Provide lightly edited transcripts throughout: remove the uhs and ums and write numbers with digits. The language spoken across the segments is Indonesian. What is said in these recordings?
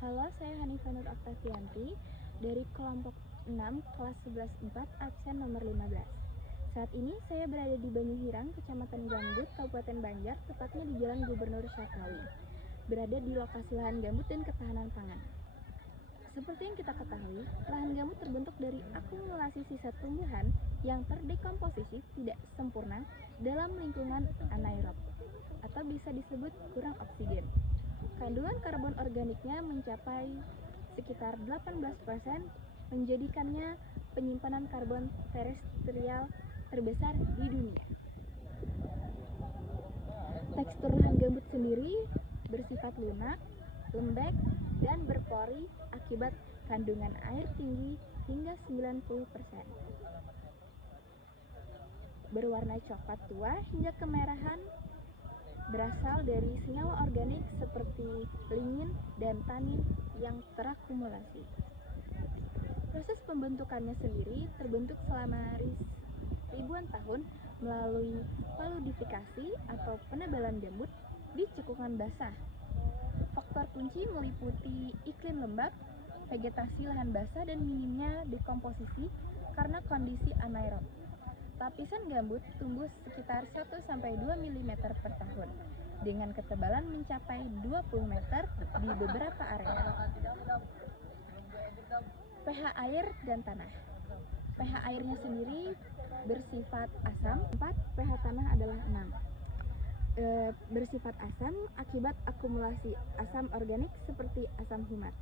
Halo, saya Hanifah Nur Oktavianti dari kelompok 6 kelas 11-4 absen nomor 15. Saat ini saya berada di Banyuhirang, Kecamatan Gambut, Kabupaten Banjar, tepatnya di Jalan Gubernur Syakawi. Berada di lokasi lahan gambut dan ketahanan pangan. Seperti yang kita ketahui, lahan gambut terbentuk dari akumulasi sisa tumbuhan yang terdekomposisi tidak sempurna dalam lingkungan anaerob, atau bisa disebut kurang oksigen. Kandungan karbon organiknya mencapai sekitar 18%, menjadikannya penyimpanan karbon terestrial terbesar di dunia. Tekstur lahan gambut sendiri bersifat lunak, lembek, dan berpori akibat kandungan air tinggi hingga 90%. Berwarna coklat tua hingga kemerahan, berasal dari senyawa organik seperti lignin dan tanin yang terakumulasi. Proses pembentukannya sendiri terbentuk selama ribuan tahun melalui paludifikasi atau penebalan gambut di cekungan basah. Faktor kunci meliputi iklim lembab, vegetasi lahan basah, dan minimnya dekomposisi karena kondisi anaerob. Lapisan gambut tumbuh sekitar 1-2 mm per tahun, dengan ketebalan mencapai 20 meter di beberapa area. pH air dan tanah. pH airnya sendiri bersifat asam, 4, pH tanah adalah 6. Bersifat asam akibat akumulasi asam organik seperti asam humat.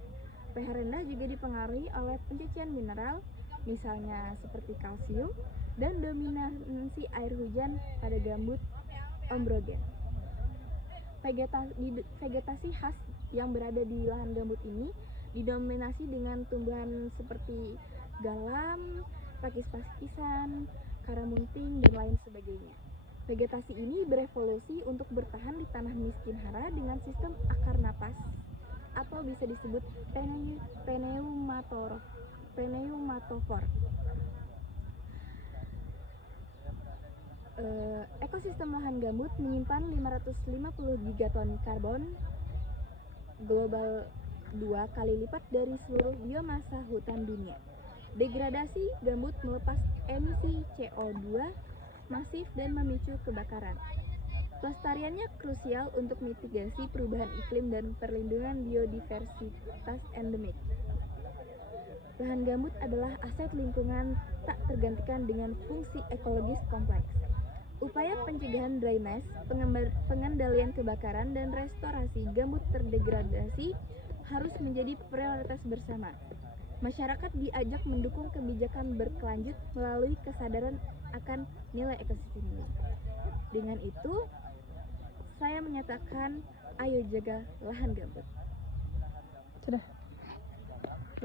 pH rendah juga dipengaruhi oleh pencucian mineral, misalnya seperti kalsium, dan dominasi air hujan pada gambut ombrogen. Vegetasi khas yang berada di lahan gambut ini didominasi dengan tumbuhan seperti galam, pakis-pakisan, karamunting, dan lain sebagainya. Vegetasi ini berevolusi untuk bertahan di tanah miskin hara dengan sistem akar napas atau bisa disebut pneumatofor. Ekosistem lahan gambut menyimpan 550 gigaton karbon global, 2 kali lipat dari seluruh biomasa hutan dunia. Degradasi gambut melepas emisi CO2 masif dan memicu kebakaran. Pelestariannya krusial untuk mitigasi perubahan iklim dan perlindungan biodiversitas endemik. Lahan gambut adalah aset lingkungan tak tergantikan dengan fungsi ekologis kompleks. Upaya pencegahan dryness, pengendalian kebakaran, dan restorasi gambut terdegradasi harus menjadi prioritas bersama. Masyarakat diajak mendukung kebijakan berkelanjut melalui kesadaran akan nilai ekosistem ini. Dengan itu, saya menyatakan, ayo jaga lahan gambut. Sudah.